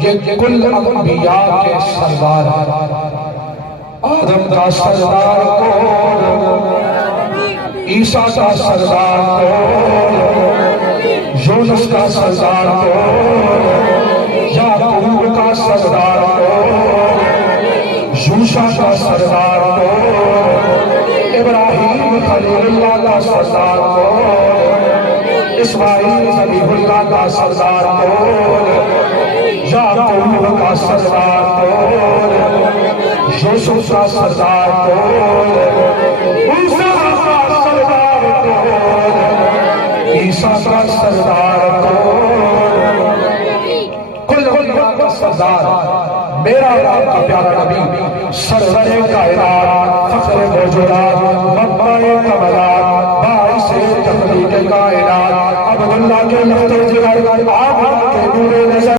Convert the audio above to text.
یہ کل انبیاء کے سردار آدم کا سردار کون، عیسیٰ کا سردار کون، یونس کا سردار کون، یعقوب کا سردار کون، یوشع کا سردار کون، ابراہیم خلیل اللہ کا سردار کون، اسماعیل نبی اللہ کا سردار کون، یعقوب کا سردار کون، یوسف کا سردار کون، موسیٰ کا سردار کون، عیسیٰ کا سردار کون، کل انبیاء کا سردار میرا آپ کا پیارا نبی سرور کائنات، فخر موجودات، منبع کمالات، باعث تخلیق کائنات، عبداللہ کے لفظ جگر، آمن کے نور نظر